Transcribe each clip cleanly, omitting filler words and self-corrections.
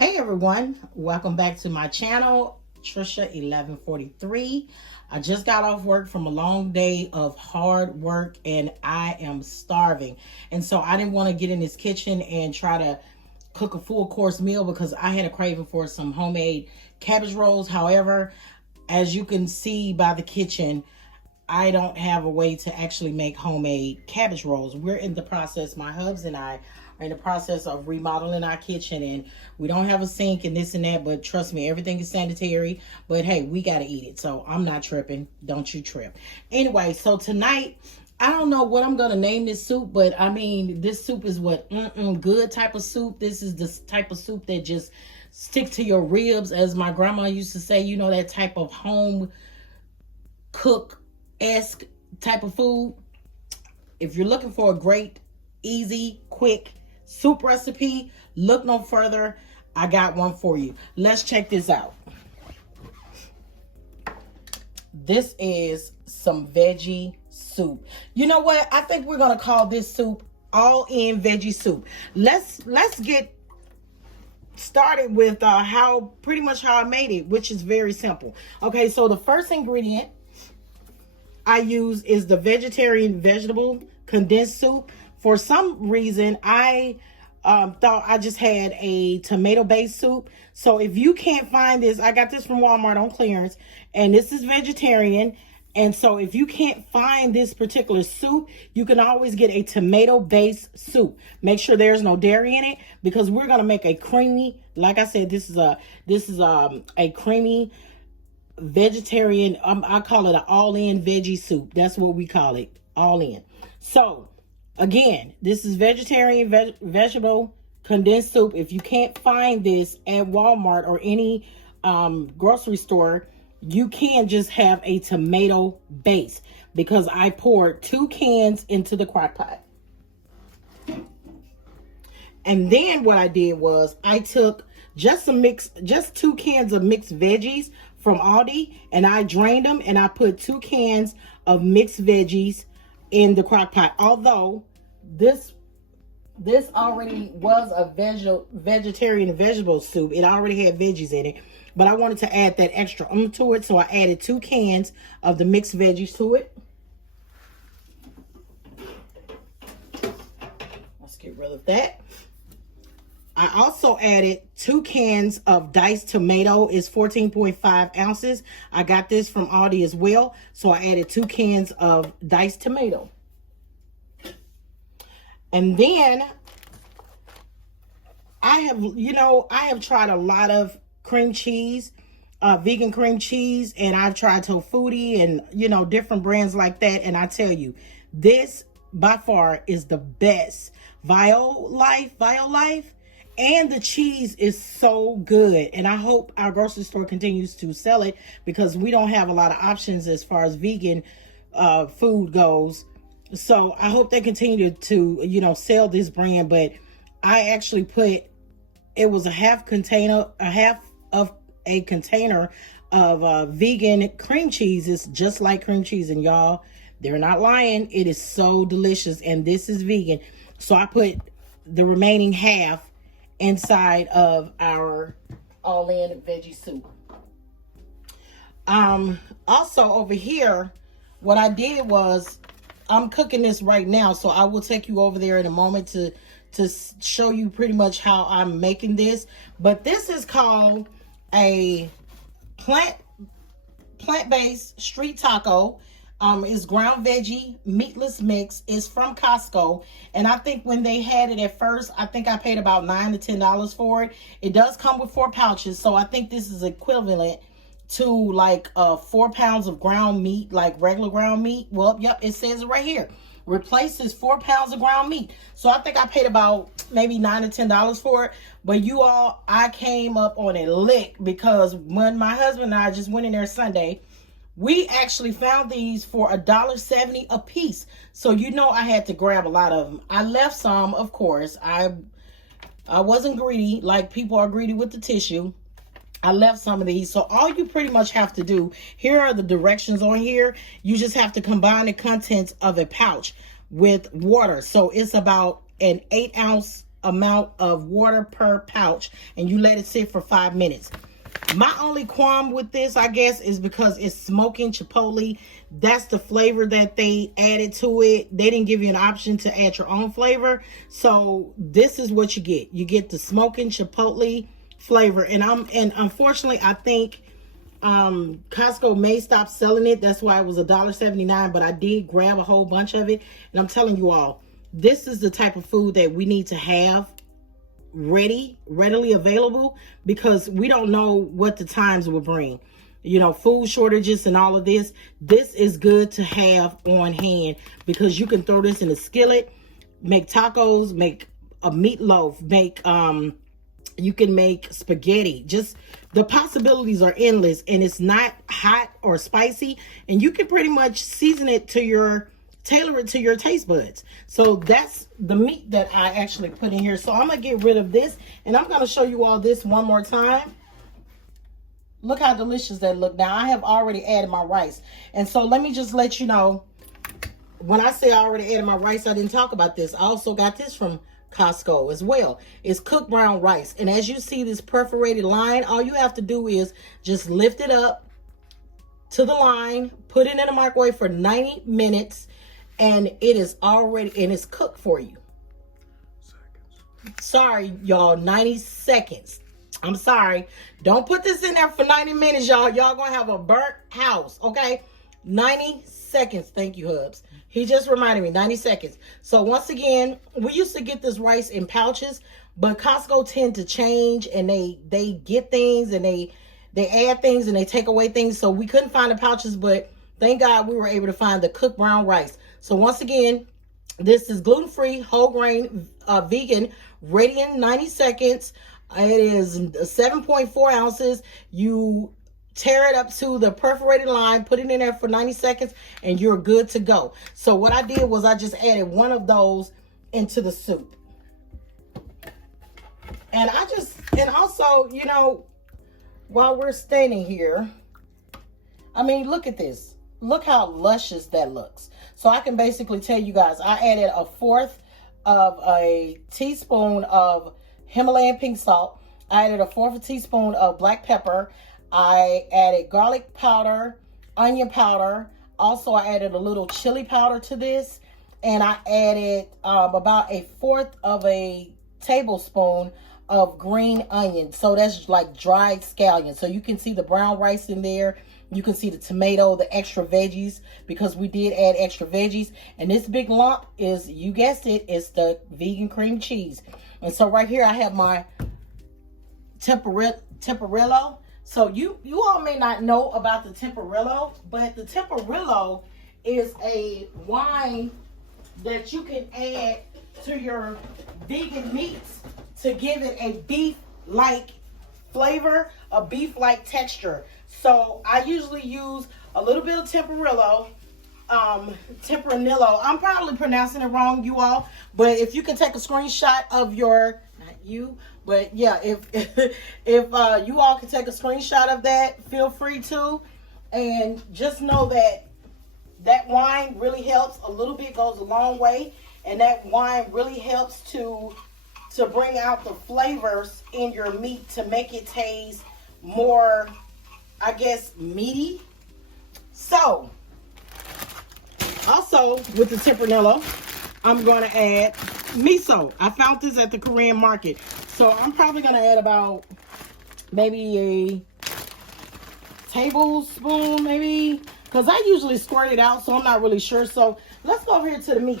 Hey everyone, welcome back to my channel, Trisha 1143. I just got off work from a long day of hard work and I am starving. And so I didn't want to get in this kitchen and try to cook a full course meal because I had a craving for some homemade cabbage rolls. However, as you can see by the kitchen, I don't have a way to actually make homemade cabbage rolls. We're in the process, my hubs and I are in the process of remodeling our kitchen, and we don't have a sink and this and that, but trust me, everything is sanitary. But hey, we got to eat it, so I'm not tripping. Don't you trip. Anyway, so tonight, I don't know what I'm going to name this soup, but I mean, this soup is what good type of soup. This is the type of soup that just sticks to your ribs, as my grandma used to say, you know, that type of home cook-esque type of food. If you're looking for a great, easy, quick soup recipe, look no further. I got one for you. Let's check this out. This is some veggie soup. You know what? I think we're going to call this soup all-in veggie soup. Let's get started with how I made it, which is very simple. Okay, so the first ingredient I use is the vegetarian vegetable condensed soup. For some reason, I thought I just had a tomato-based soup. So if you can't find this, I got this from Walmart on clearance, and this is vegetarian. And so if you can't find this particular soup, you can always get a tomato-based soup. Make sure there's no dairy in it, because we're gonna make a creamy. Like I said, this is a creamy vegetarian. I call it an all-in veggie soup. That's what we call it, all in. So again, this is vegetarian vegetable condensed soup. If you can't find this at Walmart or any grocery store, you can just have a tomato base, because I poured 2 cans into the crock pot. And then what I did was I took just 2 cans of mixed veggies from Aldi, and I drained them, and I put 2 cans of mixed veggies in the crock pot. Although this already was a vegetarian vegetable soup, it already had veggies in it, but I wanted to add that extra to it, so I added 2 cans of the mixed veggies to it. Let's get rid of that. I also added 2 cans of diced tomato. It's 14.5 ounces. I got this from Aldi as well. So I added 2 cans of diced tomato. And then I have tried a lot of cream cheese, vegan cream cheese, and I've tried Tofutti and, different brands like that. And I tell you, this by far is the best. Violife. And the cheese is so good. And I hope our grocery store continues to sell it, because we don't have a lot of options as far as vegan food goes. So I hope they continue to, sell this brand. But I actually it was a half of a container of vegan cream cheese. It's just like cream cheese. And y'all, they're not lying. It is so delicious. And this is vegan. So I put the remaining half inside of our all-in veggie soup. Also over here, what I did was, I'm cooking this right now, so I will take you over there in a moment to show you pretty much how I'm making this. But this is called a plant-based street taco. It's ground veggie meatless mix. It's from Costco, and I think when they had it at first, I think I paid about $9 to $10 for it. It does come with 4 pouches, so I think this is equivalent to like 4 pounds of ground meat, like regular ground meat. Well, yep, it says it right here. Replaces 4 pounds of ground meat. So I think I paid about maybe $9 to $10 for it. But you all, I came up on a lick, because when my husband and I just went in there Sunday, we actually found these for $1.70 a piece. So I had to grab a lot of them. I left some, of course. I wasn't greedy like people are greedy with the tissue. I left some of these. So all you pretty much have to do, here are the directions on here. You just have to combine the contents of a pouch with water. So it's about an 8-ounce amount of water per pouch, and you let it sit for 5 minutes. My only qualm with this, I guess, is because it's smoking chipotle. That's the flavor that they added to it. They didn't give you an option to add your own flavor. So this is what you get. You get the smoking chipotle flavor. And unfortunately, I think Costco may stop selling it. That's why it was $1.79. But I did grab a whole bunch of it. And I'm telling you all, this is the type of food that we need to have readily available, because we don't know what the times will bring. You know, food shortages and all of this. This is good to have on hand, because you can throw this in a skillet, make tacos, make a meatloaf, make you can make spaghetti. Just the possibilities are endless, and it's not hot or spicy, and you can pretty much season it to tailor it to your taste buds. So that's the meat that I actually put in here. So I'm gonna get rid of this, and I'm gonna show you all this one more time. Look how delicious that look. Now I have already added my rice, and so let me just let you know, when I say I already added my rice, I didn't talk about this. I also got this from Costco as well. It's cooked brown rice, and as you see this perforated line, all you have to do is just lift it up to the line, put it in the microwave for 90 minutes, and it is already, and it's cooked for you. Sorry, y'all, 90 seconds. I'm sorry. Don't put this in there for 90 minutes, y'all. Y'all gonna have a burnt house, okay? 90 seconds. Thank you, Hubs. He just reminded me, 90 seconds. So once again, we used to get this rice in pouches, but Costco tend to change, and they get things, and they add things, and they take away things. So we couldn't find the pouches, but thank God we were able to find the cooked brown rice. So once again, this is gluten-free, whole grain, vegan, ready in 90 seconds. It is 7.4 ounces. You tear it up to the perforated line, put it in there for 90 seconds, and you're good to go. So what I did was I just added one of those into the soup. And also, you know, while we're standing here, I mean, look at this. Look how luscious that looks. So I can basically tell you guys, I added 1/4 of a teaspoon of Himalayan pink salt. I added 1/4 teaspoon of black pepper. I added garlic powder, onion powder. Also, I added a little chili powder to this. And I added about 1/4 of a tablespoon of green onion. So that's like dried scallion. So you can see the brown rice in there. You can see the tomato, the extra veggies, because we did add extra veggies. And this big lump is, you guessed it, it's the vegan cream cheese. And so right here I have my Temperillo. So you all may not know about the Temperillo, but the Temperillo is a wine that you can add to your vegan meats to give it a beef-like flavor, a beef-like texture. So I usually use a little bit of Temperillo, Tempranillo. I'm probably pronouncing it wrong, you all, but if you can take a screenshot of your, not you, but yeah, if you all can take a screenshot of that, feel free to. And just know that that wine really helps. A little bit goes a long way, and that wine really helps to bring out the flavors in your meat, to make it taste more, I guess, meaty. So also with the Tempranillo, I'm going to add miso. I found this at the Korean market. So I'm probably going to add about maybe a tablespoon, maybe, because I usually squirt it out, so I'm not really sure. So let's go over here to the meat.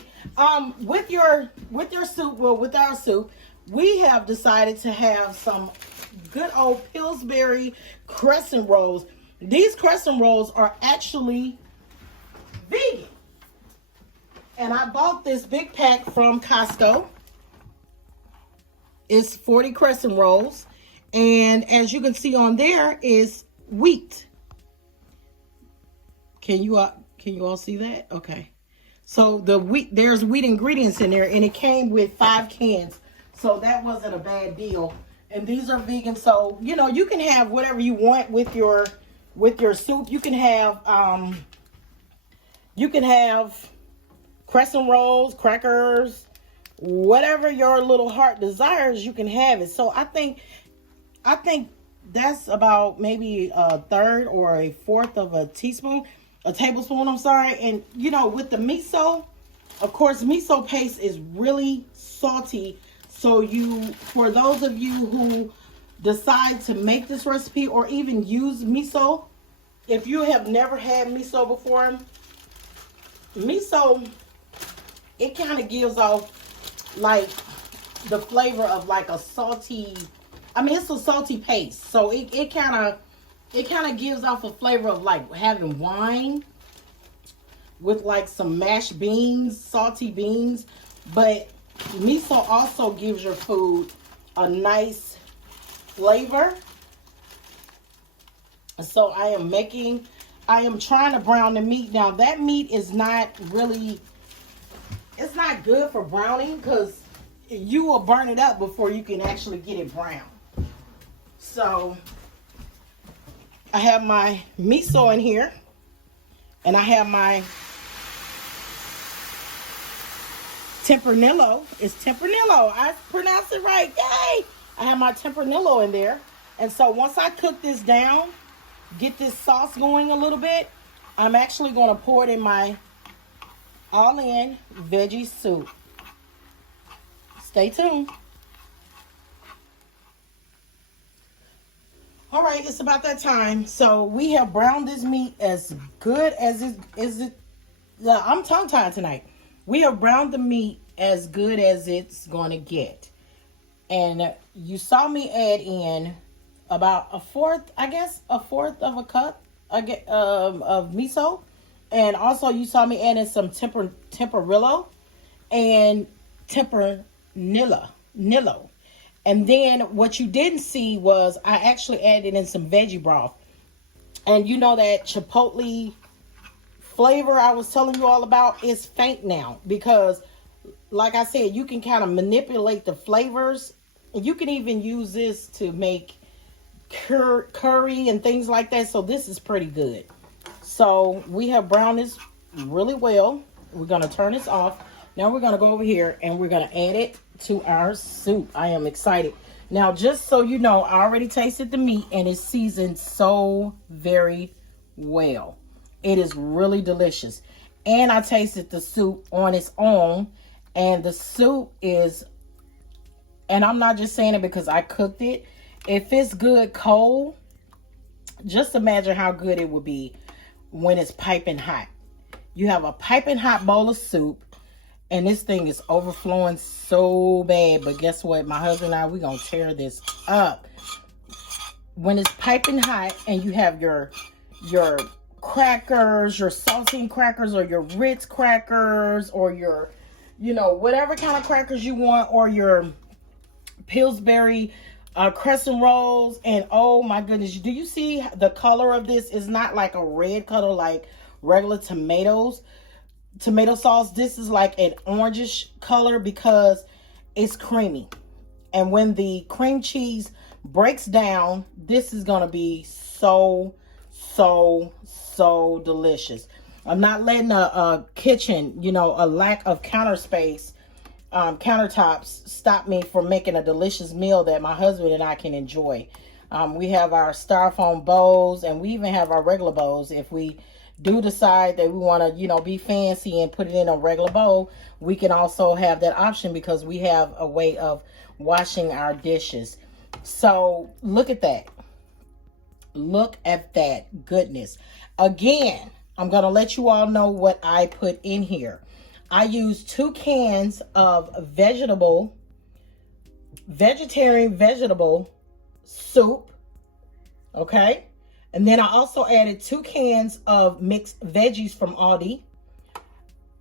With your soup, well, with our soup, we have decided to have some good old Pillsbury crescent rolls. These crescent rolls are actually vegan. And I bought this big pack from Costco. It's 40 crescent rolls. And as you can see on there is wheat. Can you all see that? Okay. So there's wheat ingredients in there, and it came with 5 cans. So that wasn't a bad deal. And these are vegan, so you know you can have whatever you want with your soup. You can have crescent rolls, crackers, whatever your little heart desires, you can have it. So I think that's about maybe a third or a fourth of a tablespoon, I'm sorry. And you know, with the miso, of course, miso paste is really salty. So for those of you who decide to make this recipe or even use miso, if you have never had miso before, miso, it kind of gives off like the flavor of like a salty, I mean, it's a salty paste. So it kind of gives off a flavor of like having wine with like some mashed beans, salty beans. But miso also gives your food a nice flavor. So I am trying to brown the meat. Now that meat is not really, it's not good for browning because you will burn it up before you can actually get it brown. So I have my miso in here, and I have my Tempranillo. It's Tempranillo. I pronounced it right. Yay! I have my Tempranillo in there. And so once I cook this down, get this sauce going a little bit, I'm actually going to pour it in my all-in veggie soup. Stay tuned. All right, it's about that time. So we have browned this meat as good as it. I'm tongue-tied tonight. We have browned the meat as good as it's going to get. And you saw me add in about a fourth of a cup of miso. And also you saw me add in some temperillo and Tempranillo. And then what you didn't see was I actually added in some veggie broth. And you know that chipotle flavor I was telling you all about is faint now. Because like I said, you can kind of manipulate the flavors. You can even use this to make curry and things like that. So this is pretty good. So we have browned this really well. We're going to turn this off. Now we're going to go over here and we're going to add it to our soup. I am excited. Now, just so you know, I already tasted the meat and it's seasoned so very well. It is really delicious. And I tasted the soup on its own. And the soup is, and I'm not just saying it because I cooked it. If it's good cold, just imagine how good it would be when it's piping hot. You have a piping hot bowl of soup. And this thing is overflowing so bad. But guess what? My husband and I, we're going to tear this up. When it's piping hot and you have your crackers, your saltine crackers, or your Ritz crackers, or your, you know, whatever kind of crackers you want, or your Pillsbury crescent rolls. And oh my goodness, do you see the color of this? Is not like a red color like regular tomato sauce. This is like an orangish color because it's creamy. And when the cream cheese breaks down, this is going to be so delicious. I'm not letting a kitchen, you know, a lack of countertops stop me from making a delicious meal that my husband and I can enjoy. We have our styrofoam bowls, and we even have our regular bowls. If we do decide that we want to, you know, be fancy and put it in a regular bowl, we can also have that option because we have a way of washing our dishes. So look at that. Look at that goodness. Again, I'm going to let you all know what I put in here. I used 2 cans of vegetarian vegetable soup. Okay. And then I also added 2 cans of mixed veggies from Aldi.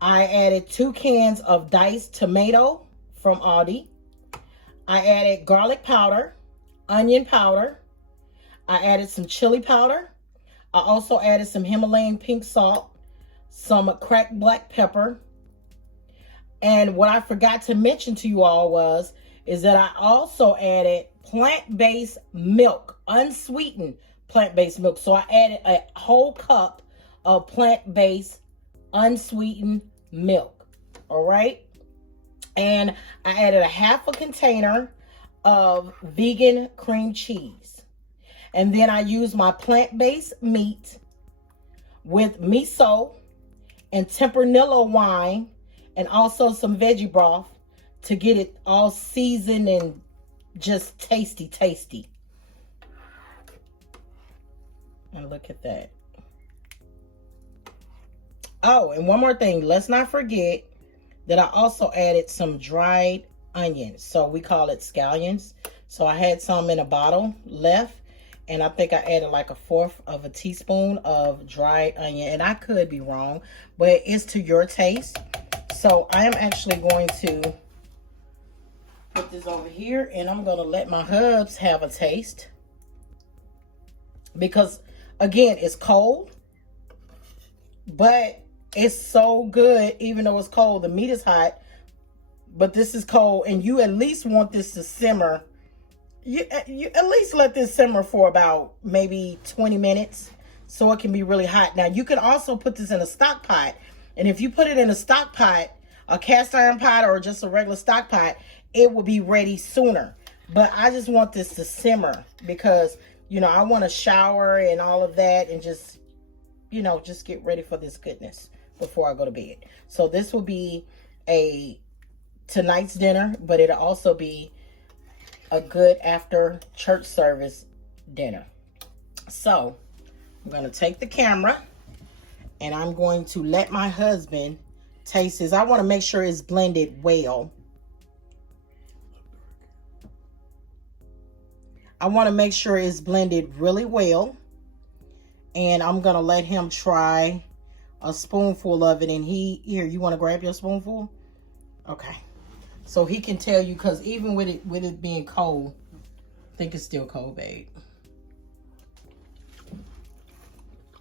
I added 2 cans of diced tomato from Aldi. I added garlic powder, onion powder. I added some chili powder. I also added some Himalayan pink salt, some cracked black pepper. And what I forgot to mention to you all is that I also added plant-based milk, unsweetened plant-based milk. So I added a whole cup of plant-based unsweetened milk. All right. And I added a half a container of vegan cream cheese. And then I used my plant-based meat with miso and Tempranillo wine and also some veggie broth to get it all seasoned and just tasty. And look at that. Oh, and one more thing. Let's not forget that I also added some dried onions. So we call it scallions. So I had some in a bottle left. And I think I added like 1/4 of a teaspoon of dried onion. And I could be wrong, but it's to your taste. So I am actually going to put this over here. And I'm going to let my hubs have a taste. Because, again, it's cold. But it's so good, even though it's cold. The meat is hot. But this is cold. And you at least want this to simmer. You at least let this simmer for about maybe 20 minutes so it can be really hot. Now, you can also put this in a stock pot. And if you put it in a stock pot, a cast iron pot or just a regular stock pot, it will be ready sooner. But I just want this to simmer because, you know, I want to shower and all of that and just, you know, just get ready for this goodness before I go to bed. So this will be tonight's dinner, but it'll also be a good after church service dinner. So I'm going to take the camera and I'm going to let my husband taste this. I want to make sure it's blended well. I want to make sure it's blended really well. And I'm going to let him try a spoonful of it. And here, you want to grab your spoonful? Okay. So he can tell you, because even with it being cold, I think it's still cold, babe.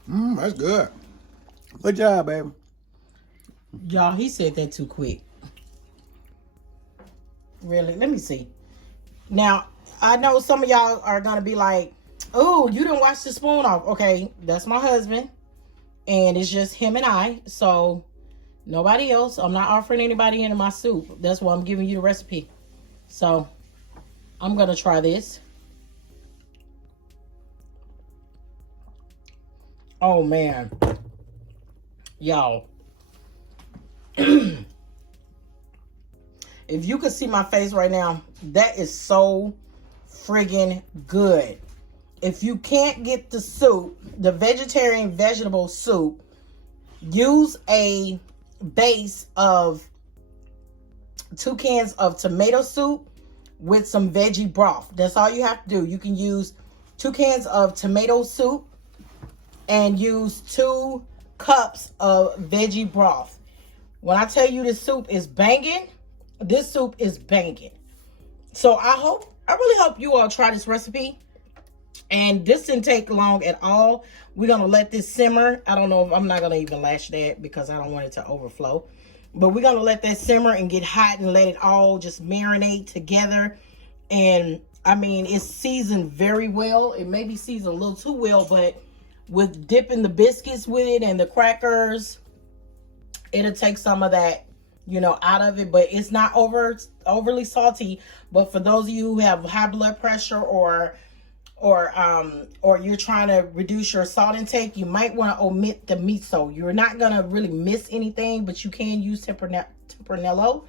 That's good. Good job, baby. Y'all, he said that too quick. Really? Let me see. Now, I know some of y'all are going to be like, oh, you didn't wash the spoon off. Okay, that's my husband. And it's just him and I. So, nobody else. I'm not offering anybody into my soup. That's why I'm giving you the recipe. So, I'm going to try this. Oh, man. Y'all. If you could see my face right now, that is so friggin' good. If you can't get the soup, the vegetarian vegetable soup, use a base of 2 cans of tomato soup with some veggie broth. That's all you have to do. You can use 2 cans of tomato soup and use 2 cups of veggie broth. When I tell you this soup is banging, this soup is banging. So I really hope you all try this recipe. And this didn't take long at all. We're going to let this simmer. I don't know if I'm not going to even lash that because I don't want it to overflow. But we're going to let that simmer and get hot and let it all just marinate together. And I mean, it's seasoned very well. It may be seasoned a little too well, but with dipping the biscuits with it and the crackers, it'll take some of that, you know, out of it. But it's not overly salty. But for those of you who have high blood pressure or you're trying to reduce your salt intake, you might want to omit the miso. You're not going to really miss anything, but you can use Tempranillo.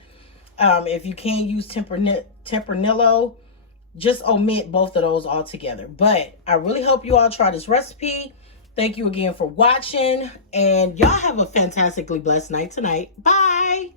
If you can use Tempranillo, just omit both of those altogether. But I really hope you all try this recipe. Thank you again for watching, and y'all have a fantastically blessed night tonight. Bye.